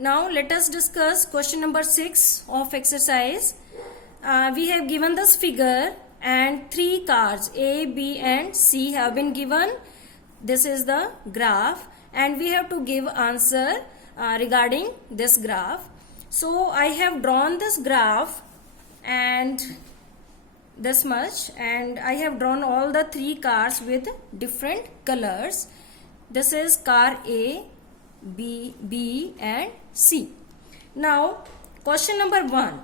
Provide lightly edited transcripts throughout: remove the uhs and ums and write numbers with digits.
Now let us discuss question number 6 of exercise. We have given this figure and 3 cars A, B and C have been given. This is the graph and we have to give answer regarding this graph. So I have drawn this graph and this much, and I have drawn all the 3 cars with different colors. This is car A, B and C. Now question number 1,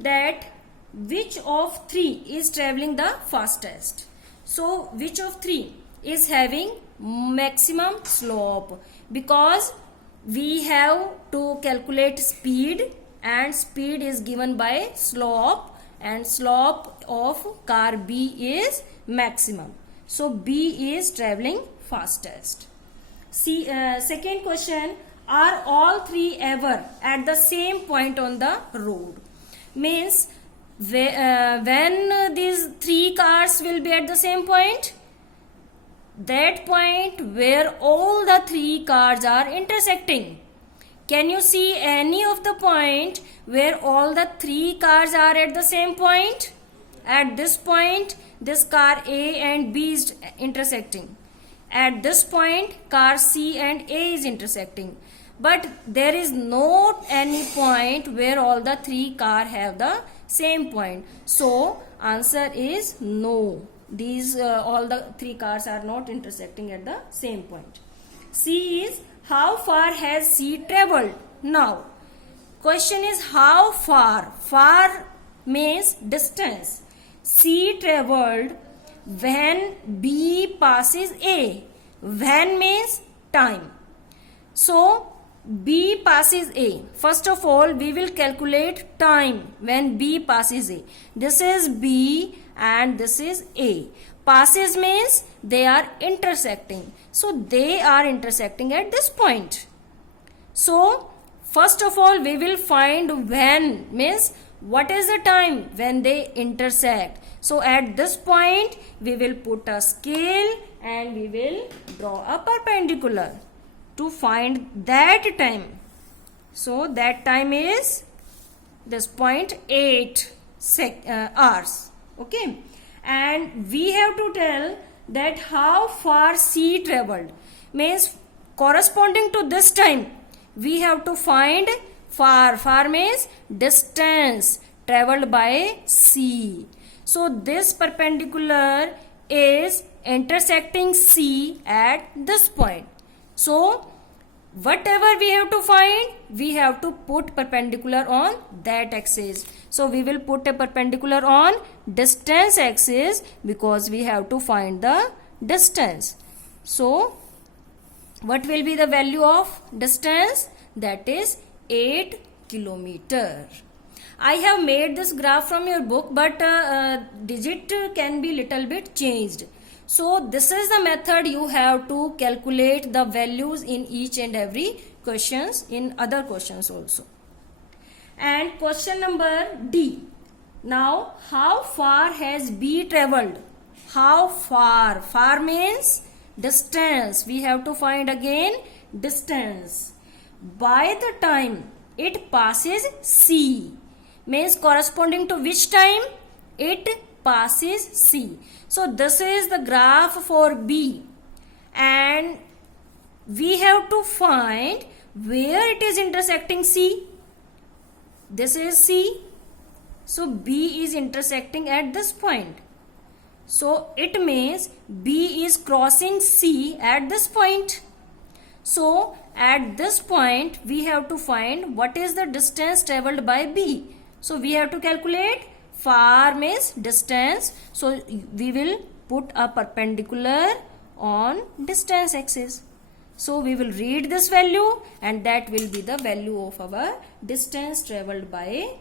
that which of 3 is traveling the fastest? So which of 3 is having maximum slope? Because we have to calculate speed and speed is given by slope and slope of car B is maximum. So B is traveling fastest. Second question, are all 3 ever at the same point on the road? Means when these 3 cars will be at the same point? That point where all the 3 cars are intersecting. Can you see any of the point where all the 3 cars are at the same point? At this point, this car A and B is intersecting. At this point, car C and A is intersecting. But there is not any point where all the 3 cars have the same point. So, answer is no. These all the 3 cars are not intersecting at the same point. C is, how far has C traveled? Now, question is how far? Far means distance. C traveled when B passes A. When means time. So, B passes A. First of all, we will calculate time when B passes A. This is B and this is A. Passes means they are intersecting. So, they are intersecting at this point. So, first of all, we will find when means what is the time when they intersect. So, at this point, we will put a scale and we will draw a perpendicular to find that time. So, that time is this 0.8 hours. Okay. And we have to tell that how far C traveled. Means corresponding to this time, we have to find far. Far means distance traveled by C. So, this perpendicular is intersecting C at this point. So, whatever we have to find, we have to put perpendicular on that axis. So, we will put a perpendicular on distance axis because we have to find the distance. So, what will be the value of distance? That is 8 kilometer. I have made this graph from your book, but digit can be little bit changed. So, this is the method you have to calculate the values in each and every questions, in other questions also. And question number D. Now, how far has B traveled? How far? Far means distance. We have to find again distance. By the time it passes C, means corresponding to which time? It passes C. So, this is the graph for B and we have to find where it is intersecting C. This is C. So, B is intersecting at this point. So, it means B is crossing C at this point. So, at this point, we have to find what is the distance traveled by B. So, we have to calculate far means distance. So, we will put a perpendicular on distance axis. So, we will read this value and that will be the value of our distance traveled by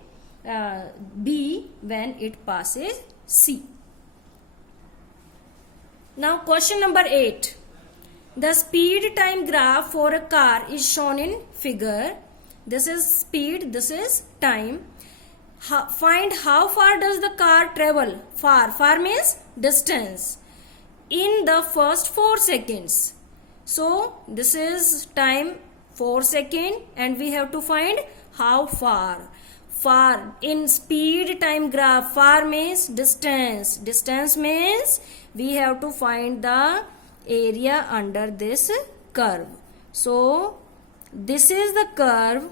B when it passes C. Now, question number 8. The speed time graph for a car is shown in figure. This is speed, this is time. Find how far does the car travel? Far means distance. In the first 4 seconds. So, this is time 4 seconds, and we have to find how far. Far in speed time graph, far means distance. Distance means we have to find the area under this curve. So this is the curve,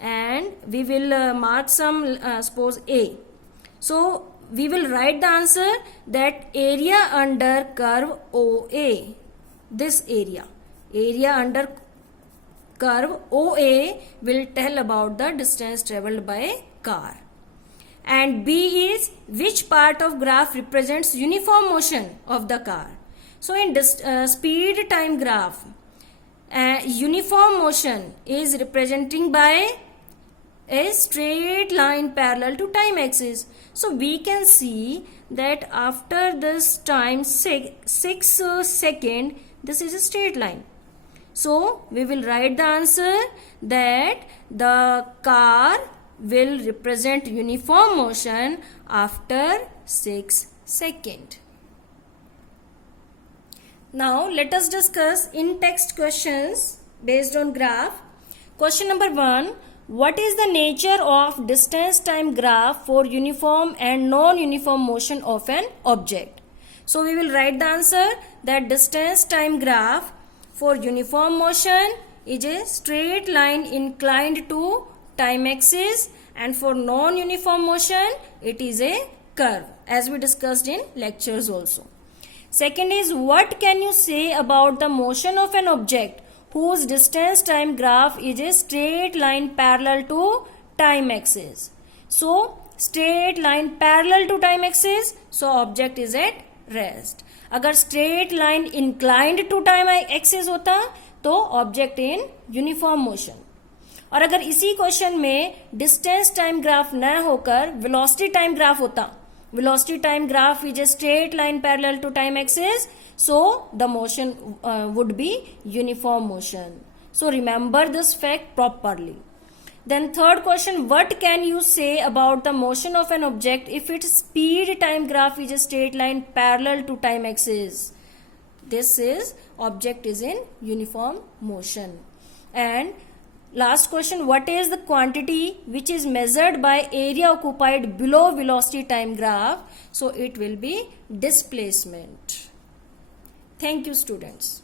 and we will mark some suppose A. So we will write the answer that area under curve OA. This area under curve OA will tell about the distance traveled by car. And B is which part of graph represents uniform motion of the car. So in speed time graph, uniform motion is representing by a straight line parallel to time axis. So we can see that after this time 6 seconds, this is a straight line. So we will write the answer that the car will represent uniform motion after 6 seconds. Now let us discuss in text questions based on graph. Question number 1. What is the nature of distance time graph for uniform and non-uniform motion of an object? So we will write the answer that distance time graph for uniform motion is a straight line inclined to time axis, and for non-uniform motion it is a curve, as we discussed in lectures also. Second is, what can you say about the motion of an object whose distance time graph is a straight line parallel to time axis? So straight line parallel to time axis, so object is at rest. अगर straight line inclined to time axis होता तो object in uniform motion. और अगर इसी question में distance time graph न होकर velocity time graph होता, velocity time graph is a straight line parallel to time axis, so the motion would be uniform motion. So remember this fact properly. Then third question, what can you say about the motion of an object if its speed time graph is a straight line parallel to time axis? This is object is in uniform motion. And last question, what is the quantity which is measured by area occupied below velocity time graph? So it will be displacement. Thank you, students.